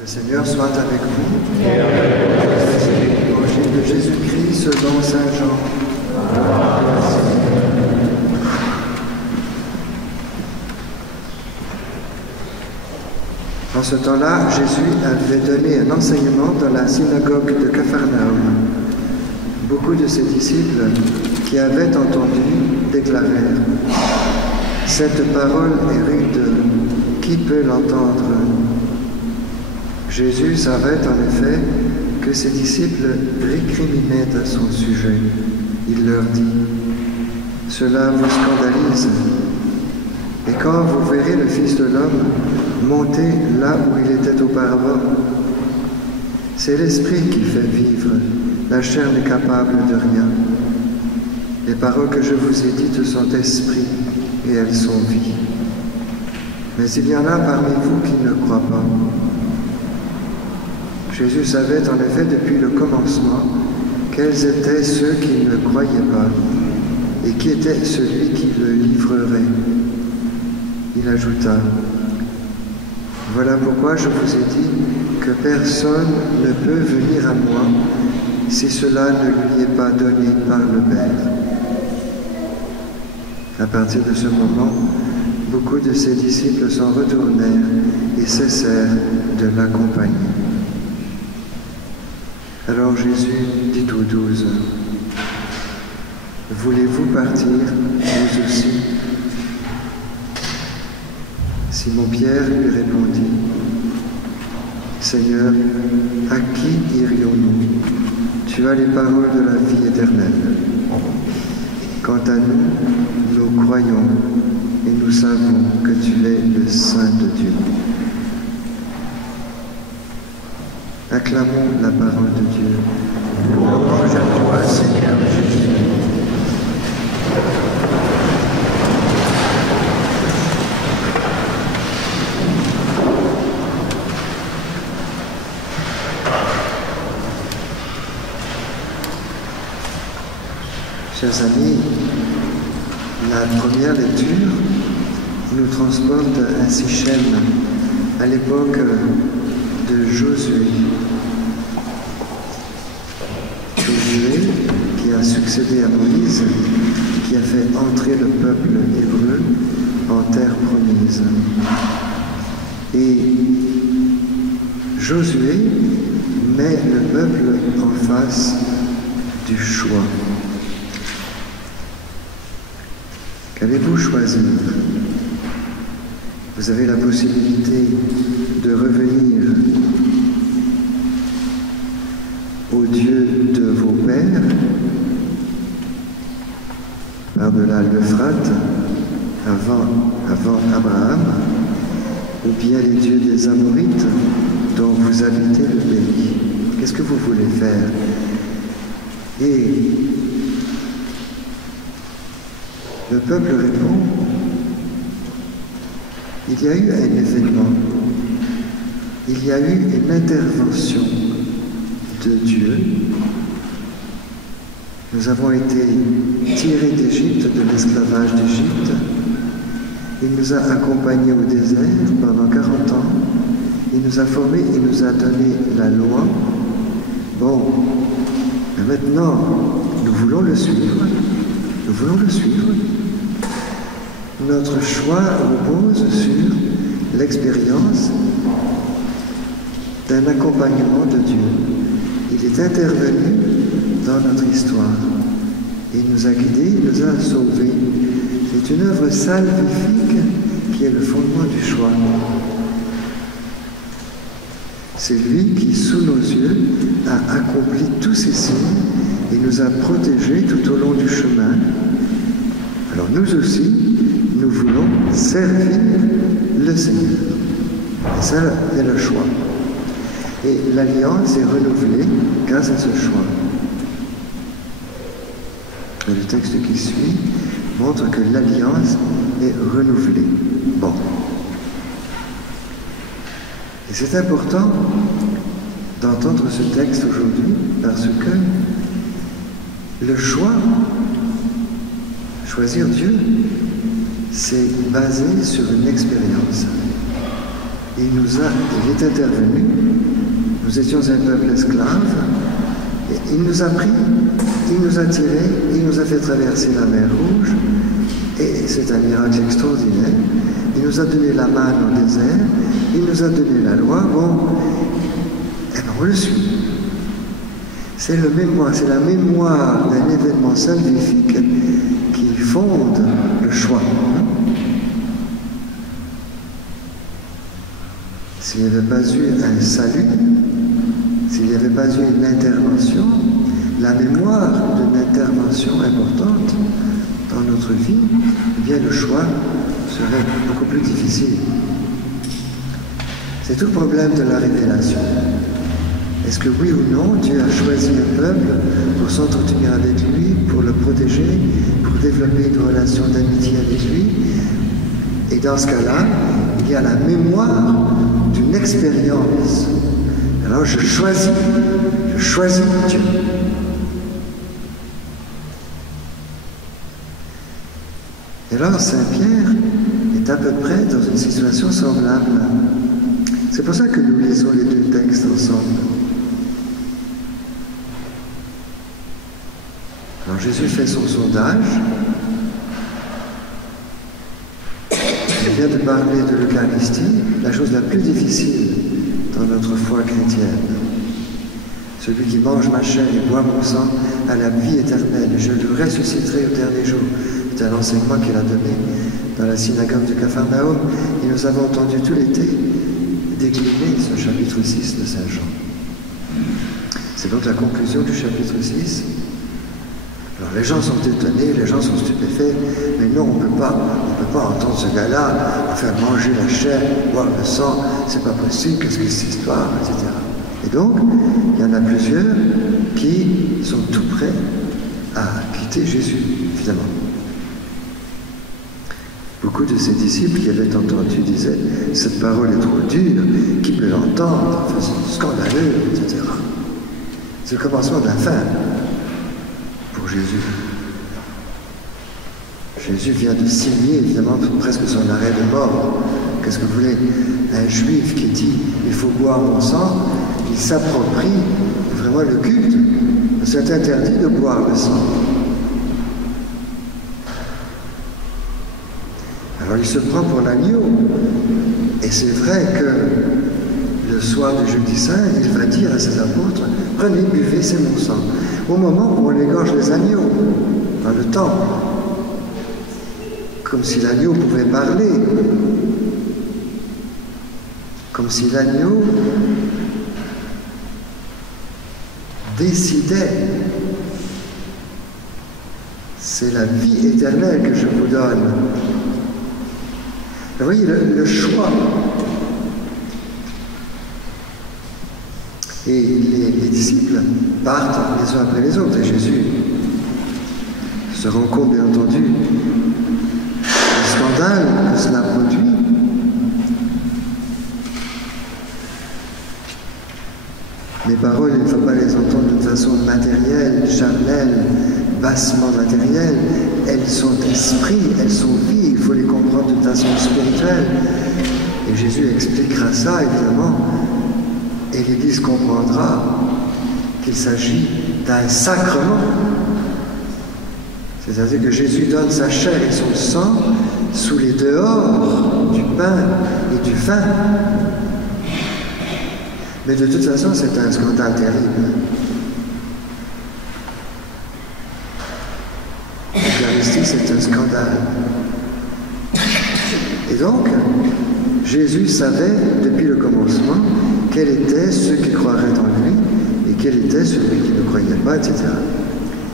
Le Seigneur soit avec vous. Et avec l'Évangile de Jésus-Christ selon saint Jean. En ce temps-là, Jésus avait donné un enseignement dans la synagogue de Capharnaüm. Beaucoup de ses disciples qui avaient entendu déclarèrent : « Cette parole est rude, qui peut l'entendre ?» Jésus savait en effet que ses disciples récriminaient à son sujet. Il leur dit : « Cela vous scandalise. Et quand vous verrez le Fils de l'homme monter là où il était auparavant, c'est l'Esprit qui fait vivre, la chair n'est capable de rien. Les paroles que je vous ai dites sont esprit et elles sont vie. Mais il y en a parmi vous qui ne croient pas. » Jésus savait en effet depuis le commencement quels étaient ceux qui ne croyaient pas et qui était celui qui le livrerait. Il ajouta : « Voilà pourquoi je vous ai dit que personne ne peut venir à moi si cela ne lui est pas donné par le Père. » À partir de ce moment, beaucoup de ses disciples s'en retournèrent et cessèrent de l'accompagner. Alors Jésus dit aux 12 : « Voulez-vous partir, vous aussi ?» Simon-Pierre lui répondit : « Seigneur, à qui irions-nous ? Tu as les paroles de la vie éternelle. Quant à nous, nous croyons et nous savons que tu es le Saint de Dieu. » Acclamons la parole de Dieu. Louange à toi, Seigneur Jésus. Chers amis, la première lecture nous transporte à Sichem, à l'époque de Josué. Josué, qui a succédé à Moïse, qui a fait entrer le peuple hébreu en terre promise. Et Josué met le peuple en face du choix. Qu'allez-vous choisir ? Vous avez la possibilité de revenir au Dieu de vos pères, par-delà l'Euphrate, avant Abraham, ou bien les dieux des Amorites dont vous habitez le pays. Qu'est-ce que vous voulez faire ? Et le peuple répond : il y a eu un événement, il y a eu une intervention de Dieu. Nous avons été tirés d'Égypte, de l'esclavage d'Égypte. Il nous a accompagnés au désert pendant 40 ans. Il nous a formés, il nous a donné la loi. Bon, maintenant, nous voulons le suivre. Nous voulons le suivre. Notre choix repose sur l'expérience d'un accompagnement de Dieu. Il est intervenu dans notre histoire. Il nous a guidés, il nous a sauvés. C'est une œuvre salvifique qui est le fondement du choix. C'est lui qui, sous nos yeux, a accompli tous ces signes et nous a protégés tout au long du chemin. Alors nous aussi, nous voulons servir le Seigneur. Et ça est le choix. Et l'alliance est renouvelée grâce à ce choix. Et le texte qui suit montre que l'alliance est renouvelée. Bon. Et c'est important d'entendre ce texte aujourd'hui parce que le choix, choisir Dieu, c'est basé sur une expérience. il est intervenu, nous étions un peuple esclave, et il nous a pris, il nous a tirés, il nous a fait traverser la mer Rouge, et c'est un miracle extraordinaire. Il nous a donné la manne au désert, il nous a donné la loi, bon, et bien on le suit. C'est la mémoire d'un événement salvifique qui fonde le choix. S'il n'y avait pas eu un salut, s'il n'y avait pas eu une intervention, la mémoire d'une intervention importante dans notre vie, eh bien le choix serait beaucoup plus difficile. C'est tout le problème de la révélation. Est-ce que oui ou non, Dieu a choisi le peuple pour s'entretenir avec lui, pour le protéger, pour développer une relation d'amitié avec lui? Et dans ce cas-là, il y a la mémoire d'une expérience. Alors je choisis Dieu. Et alors Saint-Pierre est à peu près dans une situation semblable. C'est pour ça que nous lisons les deux textes ensemble. Alors Jésus fait son sondage. Il vient de parler de l'Eucharistie, la chose la plus difficile dans notre foi chrétienne. Celui qui mange ma chair et boit mon sang a la vie éternelle, et je le ressusciterai au dernier jour. C'est un enseignement qu'il a donné dans la synagogue de Capharnaüm, et nous avons entendu tout l'été décliner ce chapitre 6 de Saint Jean. C'est donc la conclusion du chapitre 6. Alors les gens sont étonnés, les gens sont stupéfaits, mais non, on ne peut pas entendre ce gars-là faire manger la chair, boire le sang, c'est pas possible, qu'est-ce que c'est cette histoire, etc. Et donc, il y en a plusieurs qui sont tout prêts à quitter Jésus, évidemment. Beaucoup de ses disciples qui avaient entendu disaient « Cette parole est trop dure, qui peut l'entendre, enfin, c'est scandaleux, etc. » C'est le commencement de la fin pour Jésus. Jésus vient de signer, évidemment, presque son arrêt de mort. Qu'est-ce que vous voulez? Un juif qui dit « Il faut boire mon sang », il s'approprie vraiment le culte. C'est interdit de boire le sang. Alors il se prend pour l'agneau. Et c'est vrai que le soir du jeudi saint, il va dire à ses apôtres, « Prenez, buvez, c'est mon sang ». Au moment où on égorge les agneaux, dans le temple, comme si l'agneau pouvait parler, comme si l'agneau décidait. C'est la vie éternelle que je vous donne. Vous voyez, le choix. Et les disciples partent les uns après les autres. Et Jésus se rend compte, bien entendu, du scandale que cela produit. Les paroles, il ne faut pas les entendre d'une façon matérielle, charnelle, bassement matérielle. Elles sont d'esprit, elles sont vie, il faut les comprendre d'une façon spirituelle. Et Jésus expliquera ça, évidemment, et l'Église comprendra qu'il s'agit d'un sacrement. C'est-à-dire que Jésus donne sa chair et son sang sous les dehors du pain et du vin. Mais de toute façon, c'est un scandale terrible. L'Eucharistie, c'est un scandale. Et donc, Jésus savait, depuis le commencement, quels étaient ceux qui croiraient en lui et quels étaient ceux qui ne croyaient pas, etc.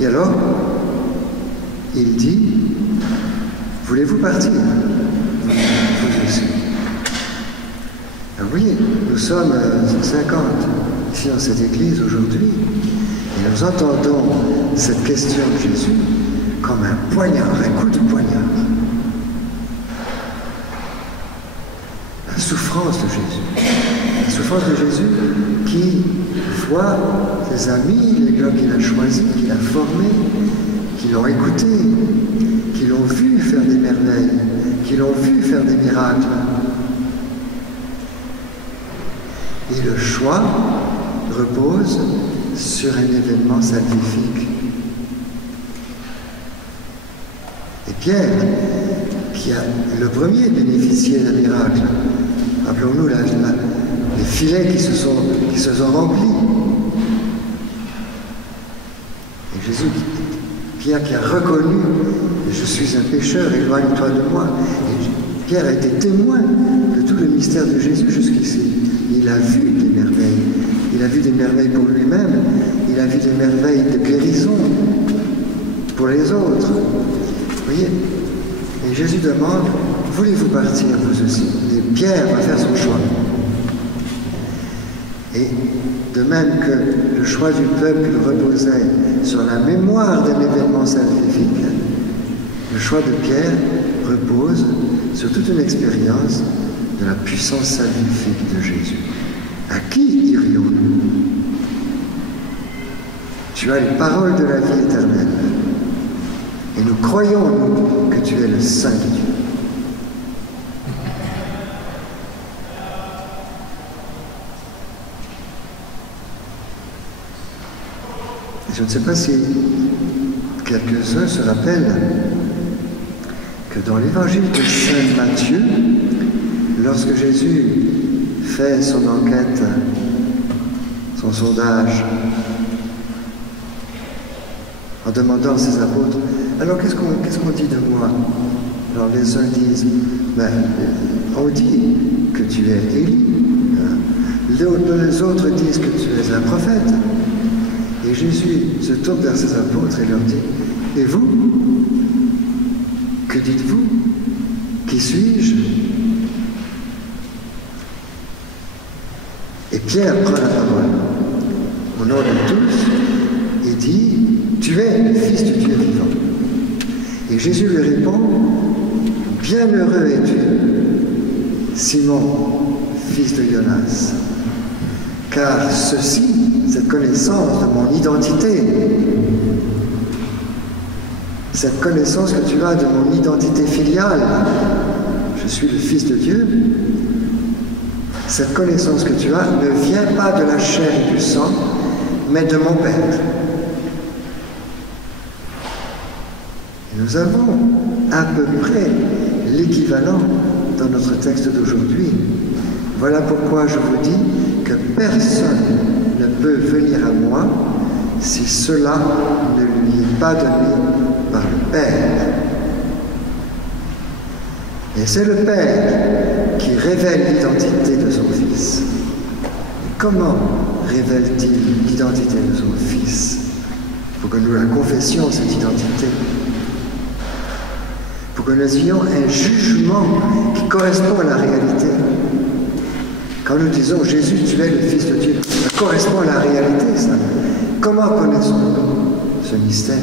Et alors, il dit, voulez-vous partir? Vous aussi. Alors, vous voyez, nous sommes 50 ici dans cette église aujourd'hui, et nous entendons cette question de Jésus comme un poignard, un coup de poignard. La souffrance de Jésus. La souffrance de Jésus qui voit ses amis, les gens qu'il a choisis, qu'il a formés, qui l'ont écouté, qui l'ont vu faire des merveilles, qui l'ont vu faire des miracles. Et le choix repose sur un événement salvifique. Et Pierre, qui a le premier bénéficié d'un miracle, rappelons-nous les filets qui se sont remplis. Et Jésus, Pierre qui a reconnu, je suis un pécheur, éloigne-toi de moi. Et Pierre a été témoin de tout le mystère de Jésus jusqu'ici. Il a vu des merveilles. Il a vu des merveilles pour lui-même. Il a vu des merveilles de guérison pour les autres. Vous voyez? Et Jésus demande, voulez-vous partir vous aussi? Et Pierre va faire son choix. Et de même que le choix du peuple reposait sur la mémoire d'un événement salvifique, le choix de Pierre repose sur toute une expérience de la puissance salvifique de Jésus. À qui irions-nous? Tu as les paroles de la vie éternelle. Et nous croyons, nous, que tu es le Saint de Dieu. Et je ne sais pas si quelques-uns se rappellent que dans l'évangile de Saint Matthieu, lorsque Jésus fait son enquête, son sondage, en demandant à ses apôtres, alors qu'est-ce qu'on dit de moi? Alors les uns disent, on dit que tu es Élie, les autres disent que tu es un prophète. Et Jésus se tourne vers ses apôtres et leur dit, et vous? Que dites-vous? Qui suis-je? Et Pierre prend la parole au nom de tous et dit, tu es le Fils du Dieu vivant. Et Jésus lui répond, bienheureux es-tu, Simon, fils de Jonas, car cette connaissance de mon identité, cette connaissance que tu as de mon identité filiale, je suis le Fils de Dieu, cette connaissance que tu as ne vient pas de la chair et du sang, mais de mon Père. Et nous avons à peu près l'équivalent dans notre texte d'aujourd'hui. Voilà pourquoi je vous dis que personne ne peut venir à moi si cela ne lui est pas donné par le Père. Et c'est le Père qui révèle l'identité de son Fils. Et comment révèle-t-il l'identité de son Fils? Pour que nous la confessions, cette identité. Pour que nous ayons un jugement qui correspond à la réalité. Quand nous disons Jésus, tu es le Fils de Dieu, ça correspond à la réalité, ça. Comment connaissons-nous ce mystère?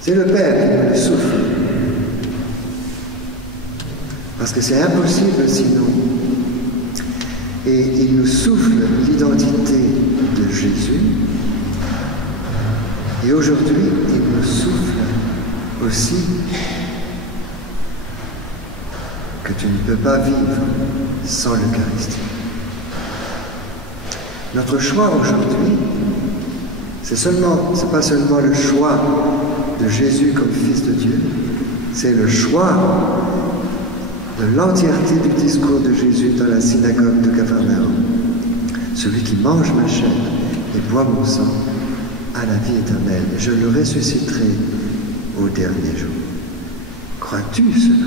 C'est le Père qui nous le souffle. Parce que c'est impossible sinon. Et il nous souffle l'identité de Jésus. Et aujourd'hui, il nous souffle aussi que tu ne peux pas vivre sans l'Eucharistie. Notre choix aujourd'hui, c'est pas seulement le choix de Jésus comme Fils de Dieu, c'est le choix de l'entièreté du discours de Jésus dans la synagogue de Capharnaüm. Celui qui mange ma chair et boit mon sang a la vie éternelle, et je le ressusciterai au dernier jour. Crois-tu cela?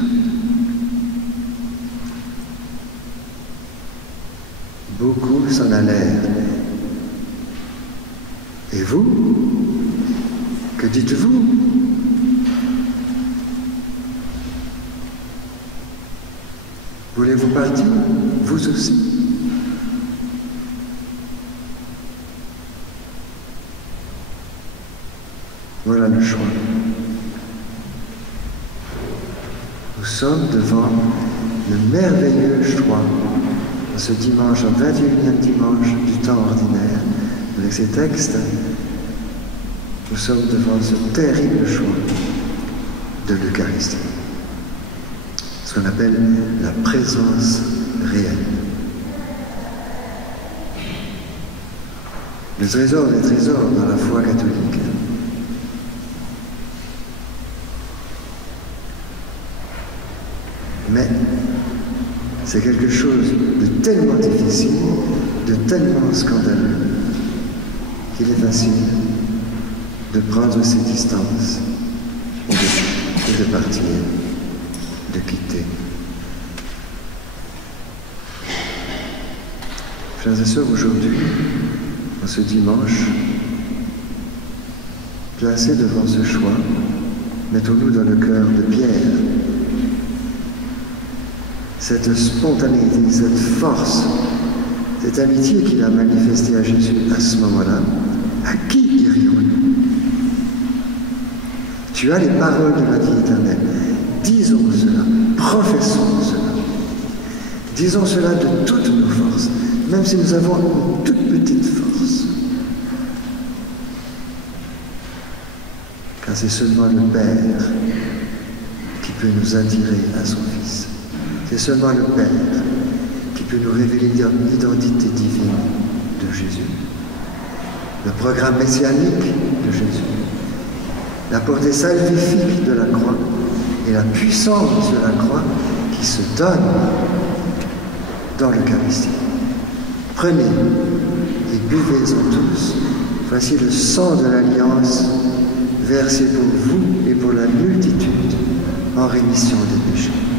Beaucoup s'en allèrent. Et vous? Que dites-vous? Voulez-vous partir, vous aussi? Voilà le choix. Nous sommes devant le merveilleux choix, ce dimanche, au 21e dimanche du temps ordinaire, avec ces textes, nous sommes devant ce terrible choix de l'Eucharistie. Ce qu'on appelle la présence réelle. le trésor des trésors dans la foi catholique. Mais c'est quelque chose de tellement difficile, de tellement scandaleux, qu'il est facile de prendre ses distances et de partir, de quitter. Frères et sœurs, aujourd'hui, en ce dimanche, placés devant ce choix, mettons-nous dans le cœur de Pierre cette spontanéité, cette force, cette amitié qu'il a manifestée à Jésus à ce moment-là. À qui irions-nous? Tu as les paroles de la vie éternelle. Disons cela, professons cela. Disons cela de toutes nos forces, même si nous avons une toute petite force. Car c'est seulement le Père qui peut nous attirer à son Fils. C'est seulement le Père qui peut nous révéler l'identité divine de Jésus. Le programme messianique de Jésus. La portée salvifique de la croix et la puissance de la croix qui se donne dans l'Eucharistie. Prenez et buvez-en tous. Voici le sang de l'Alliance versé pour vous et pour la multitude en rémission des péchés.